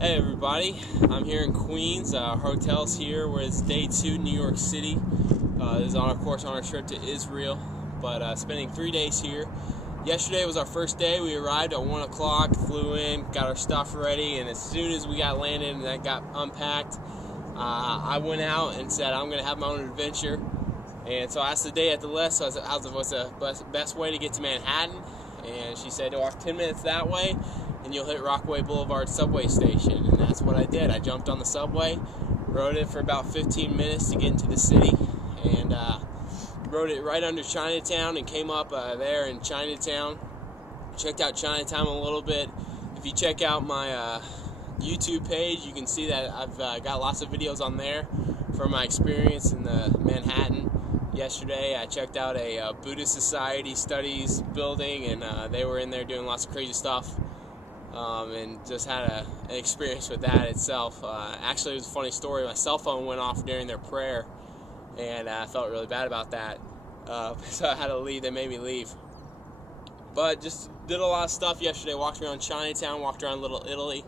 Hey everybody, I'm here in Queens. Our hotel's here. It's day 2, New York City. This is on our trip to Israel, but spending 3 days here. Yesterday was our first day. We arrived at 1 o'clock, flew in, got our stuff ready, and as soon as we got landed and that got unpacked, I went out and said I'm going to have my own adventure. And so I asked the day at the list, what's the best way to get to Manhattan? And she said to walk 10 minutes that way, and you'll hit Rockaway Boulevard subway station. And that's what I did. I jumped on the subway, rode it for about 15 minutes to get into the city, and rode it right under Chinatown and came up there in Chinatown. Checked out Chinatown a little bit. If you check out my YouTube page, you can see that I've got lots of videos on there from my experience in the Manhattan. Yesterday I checked out a Buddhist Society studies building, and they were in there doing lots of crazy stuff. And just had an experience with that itself. Actually, it was a funny story. My cell phone went off during their prayer, and I felt really bad about that. So I had to leave. They made me leave. But just did a lot of stuff yesterday. Walked around Chinatown, walked around Little Italy,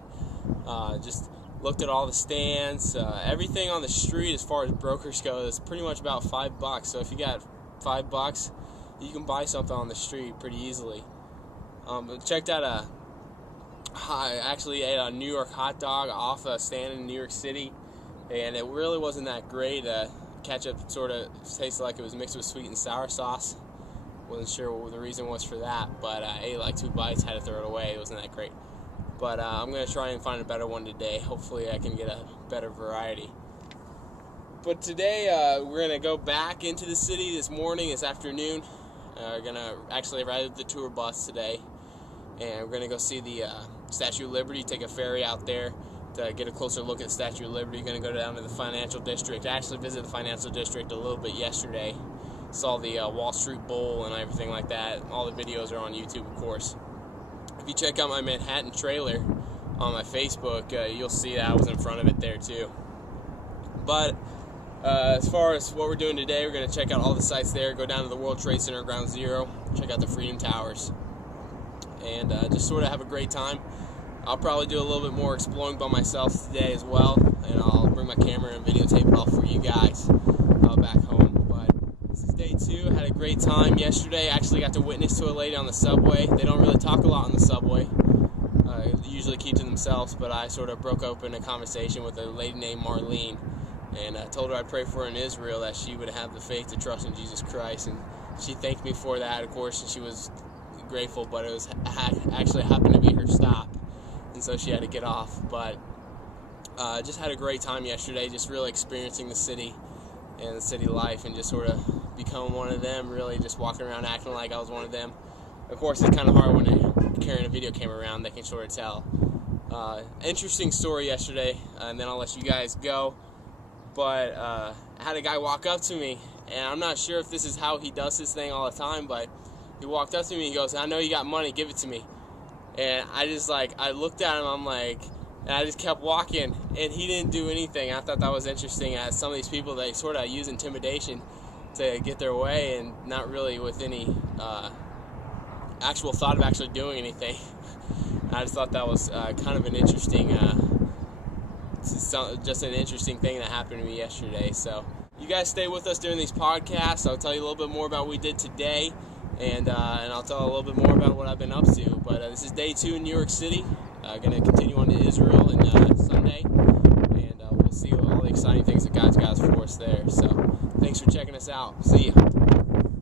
just looked at all the stands. Everything on the street as far as brokers go is pretty much about $5. So if you got $5, you can buy something on the street pretty easily. Checked out I actually ate a New York hot dog off a stand in New York City, and it really wasn't that great. Ketchup sort of tasted like it was mixed with sweet and sour sauce. Wasn't sure what the reason was for that, but I ate like 2 bites, had to throw it away. It wasn't that great. But I'm going to try and find a better one today. Hopefully I can get a better variety. But today we're going to go back into the city this afternoon. We're going to actually ride the tour bus today, and we're going to go see the Statue of Liberty, take a ferry out there to get a closer look at the Statue of Liberty. Going to go down to the financial district. I actually visited the financial district a little bit yesterday. Saw the Wall Street Bowl and everything like that. All the videos are on YouTube, of course. If you check out my Manhattan trailer on my Facebook, you'll see that I was in front of it there too. But as far as what we're doing today, we're going to check out all the sites there, go down to the World Trade Center Ground Zero, check out the Freedom Towers, and just sort of have a great time. I'll probably do a little bit more exploring by myself today as well, and I'll bring my camera and videotape it all for you guys back home. But this is day 2. Had a great time yesterday. Actually got to witness to a lady on the subway. They don't really talk a lot on the subway. They usually keep to themselves, but I sort of broke open a conversation with a lady named Marlene, and I told her I'd pray for her in Israel, that she would have the faith to trust in Jesus Christ, and she thanked me for that, of course, and she was grateful, but it was actually happened to be her stop, and so she had to get off. But just had a great time yesterday, just really experiencing the city and the city life, and just sort of become one of them, really just walking around acting like I was one of them. Of course, it's kind of hard when they're carrying a video camera around. They can sort of tell. Interesting story yesterday, and then I'll let you guys go. But I had a guy walk up to me, and I'm not sure if this is how he does his thing all the time, but he walked up to me and he goes, "I know you got money, give it to me." And I looked at him, and I just kept walking, and he didn't do anything. I thought that was interesting, as some of these people, they sort of use intimidation to get their way, and not really with any actual thought of actually doing anything. I just thought that was kind of an interesting, just an interesting thing that happened to me yesterday. So you guys stay with us during these podcasts. I'll tell you a little bit more about what we did today, and I'll tell a little bit more about what I've been up to. But this is day 2 in New York City. Going to continue on to Israel on Sunday, and we'll see all the exciting things that God's got for us there. So thanks for checking us out. See ya.